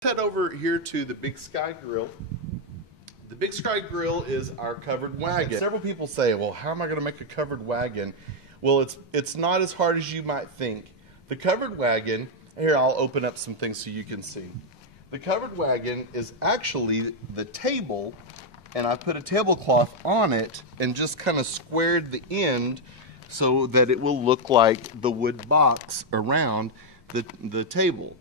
Head over here to the Big Sky Grill. The Big Sky Grill is our covered wagon. Several people say, well, how am I going to make a covered wagon? Well, it's not as hard as you might think. The covered wagon, here I'll open up some things so you can see. The covered wagon is actually the table, and I put a tablecloth on it and just kind of squared the end so that it will look like the wood box around the table.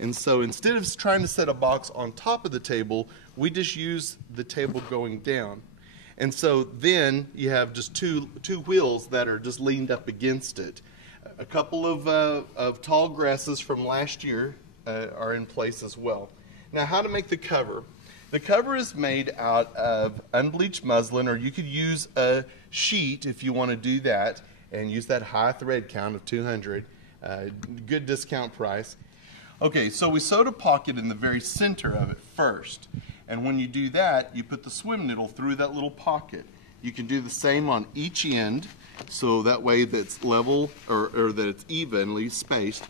And so instead of trying to set a box on top of the table, we just use the table going down. And so then you have just two wheels that are just leaned up against it. A couple of tall grasses from last year are in place as well. Now, how to make the cover. The cover is made out of unbleached muslin, or you could use a sheet if you want to do that, and use that high thread count of 200. Good discount price. Okay, so we sewed a pocket in the very center of it first. And when you do that, you put the swim needle through that little pocket. You can do the same on each end, so that way that's level or that it's evenly spaced.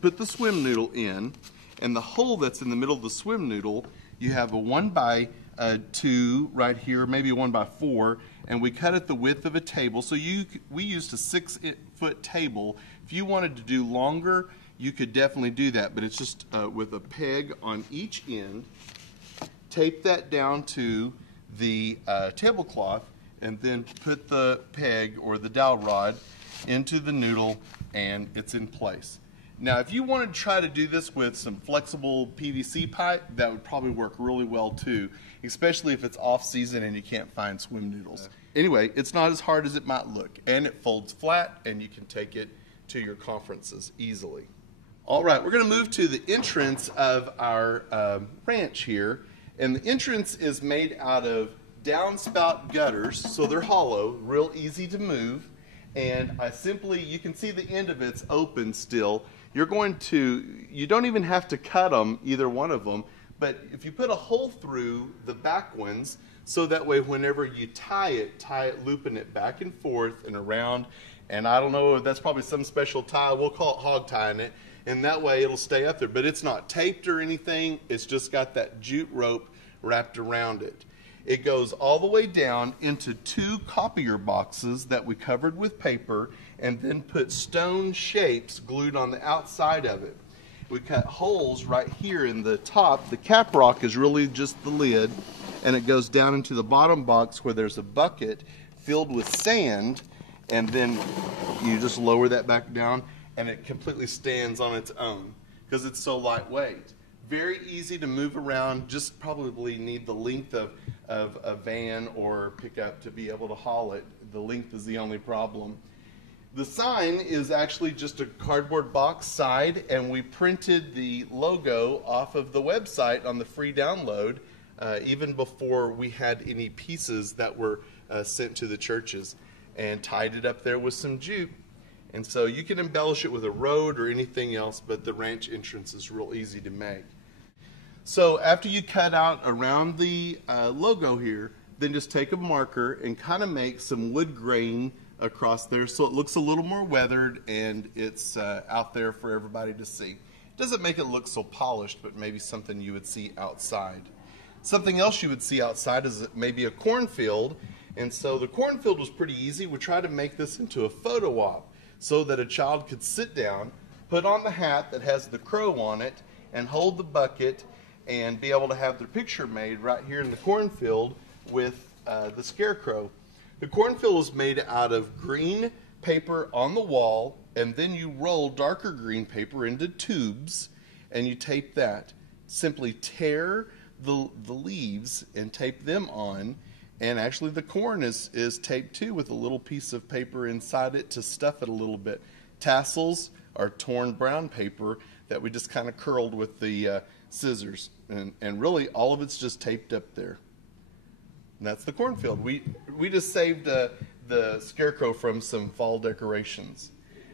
Put the swim needle in, and the hole that's in the middle of the swim needle, you have a 1x2 right here, maybe a 1x4, and we cut it the width of a table. So we used a 6-foot table. If you wanted to do longer, you could definitely do that, but it's just with a peg on each end. Tape that down to the tablecloth, and then put the peg or the dowel rod into the noodle, and it's in place. Now, if you wanted to try to do this with some flexible PVC pipe, that would probably work really well too, especially if it's off season and you can't find swim noodles. Anyway, it's not as hard as it might look, and it folds flat, and you can take it to your conferences easily. All right, we're going to move to the entrance of our ranch here, and the entrance is made out of downspout gutters, so they're hollow, real easy to move, and you can see the end of it's open still. You don't even have to cut them, either one of them, but if you put a hole through the back ones, so that way whenever you tie it looping it back and forth and around, and I don't know, that's probably some special tie, we'll call it hog tying it, and that way it'll stay up there. But it's not taped or anything, it's just got that jute rope wrapped around it. It goes all the way down into 2 copier boxes that we covered with paper and then put stone shapes glued on the outside of it. We cut holes right here in the top. The cap rock is really just the lid, and it goes down into the bottom box where there's a bucket filled with sand, and then you just lower that back down, and it completely stands on its own because it's so lightweight. Very easy to move around, just probably need the length of a van or pickup to be able to haul it. The length is the only problem. The sign is actually just a cardboard box side, and we printed the logo off of the website on the free download even before we had any pieces that were sent to the churches, and tied it up there with some jute. And so you can embellish it with a road or anything else, but the ranch entrance is real easy to make. So after you cut out around the logo here, then just take a marker and kind of make some wood grain across there so it looks a little more weathered and it's out there for everybody to see. It doesn't make it look so polished, but maybe something you would see outside. Something else you would see outside is maybe a cornfield, and so the cornfield was pretty easy. We tried to make this into a photo op so that a child could sit down, put on the hat that has the crow on it, and hold the bucket and be able to have their picture made right here in the cornfield with the scarecrow. The cornfield is made out of green paper on the wall, and then you roll darker green paper into tubes, and you tape that. Simply tear the leaves and tape them on, and actually the corn is taped too with a little piece of paper inside it to stuff it a little bit. Tassels are torn brown paper that we just kind of curled with the scissors, and really all of it's just taped up there. And that's the cornfield. We just saved the scarecrow from some fall decorations.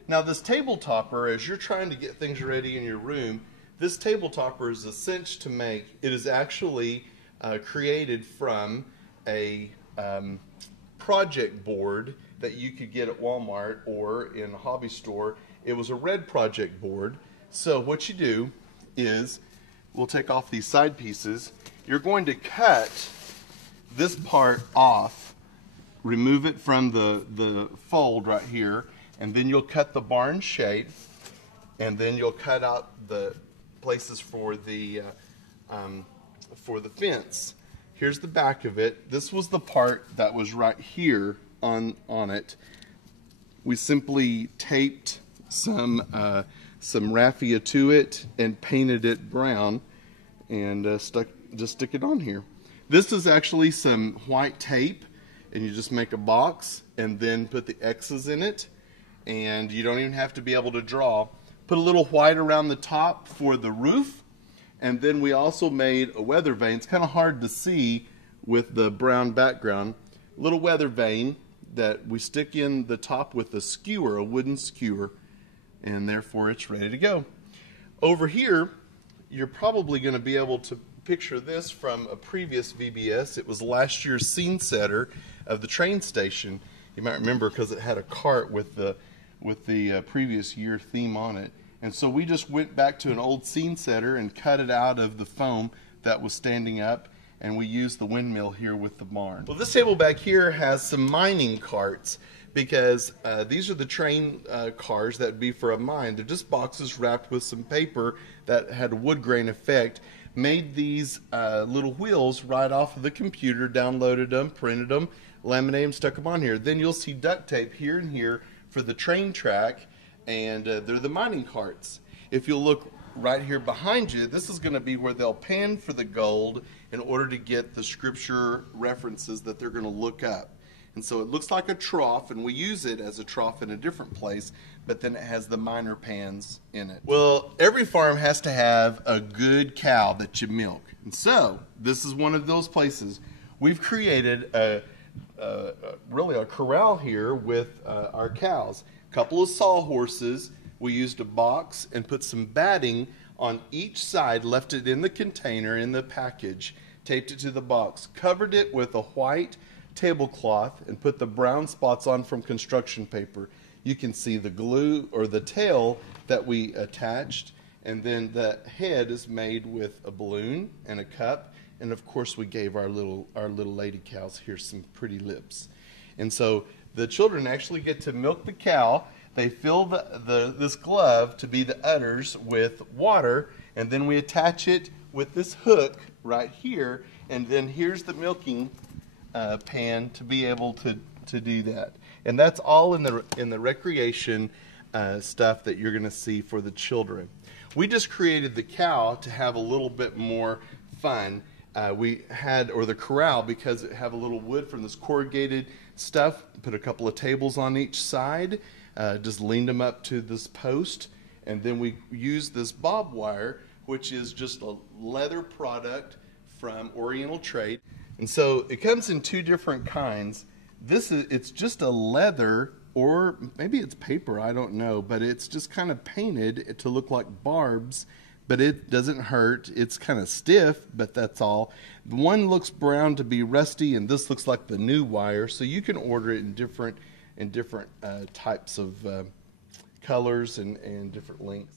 Now this table topper, as you're trying to get things ready in your room, this table topper is a cinch to make. It is actually created from a project board that you could get at Walmart or in a hobby store. It was a red project board. So what you do is we'll take off these side pieces. You're going to cut this part off, remove it from the fold right here, and then you'll cut the barn shape, and then you'll cut out the places for the fence. Here's the back of it. This was the part that was right here on it. We simply taped some raffia to it and painted it brown, and just stick it on here. This is actually some white tape, and you just make a box and then put the X's in it, and you don't even have to be able to draw. Put a little white around the top for the roof, and then we also made a weather vane. It's kind of hard to see with the brown background. A little weather vane that we stick in the top with a skewer, a wooden skewer, and therefore it's ready to go. Over here, you're probably going to be able to picture this from a previous VBS. It was last year's scene setter of the train station. You might remember because it had a cart with the previous year theme on it. And so we just went back to an old scene setter and cut it out of the foam that was standing up, and we used the windmill here with the barn. Well, this table back here has some mining carts, because these are the train cars that would be for a mine. They're just boxes wrapped with some paper that had a wood grain effect. Made these little wheels right off of the computer, downloaded them, printed them, laminated them, stuck them on here. Then you'll see duct tape here and here for the train track, and they're the mining carts. If you'll look right here behind you, this is going to be where they'll pan for the gold in order to get the scripture references that they're going to look up. And so it looks like a trough, and we use it as a trough in a different place, but then it has the miner pans in it. Well, every farm has to have a good cow that you milk. And so this is one of those places. We've created really a corral here with our cows. A couple of sawhorses. We used a box and put some batting on each side, left it in the container, in the package, taped it to the box, covered it with a white tablecloth, and put the brown spots on from construction paper. You can see the glue or the tail that we attached, and then the head is made with a balloon and a cup, and of course we gave our little lady cows here some pretty lips. And so the children actually get to milk the cow. They fill this glove to be the udders with water, and then we attach it with this hook right here, and then here's the milking pan to be able to do that. And that's all in the recreation stuff that you're going to see for the children. We just created the cow to have a little bit more fun. The corral, because it have a little wood from this corrugated stuff, put a couple of tables on each side, just leaned them up to this post, and then we used this bob wire, which is just a leather product from Oriental Trade. And so it comes in two different kinds. It's just a leather, or maybe it's paper, I don't know, but it's just kind of painted to look like barbs, but it doesn't hurt. It's kind of stiff, but that's all. One looks brown to be rusty, and this looks like the new wire, so you can order it in different types of colors and different lengths.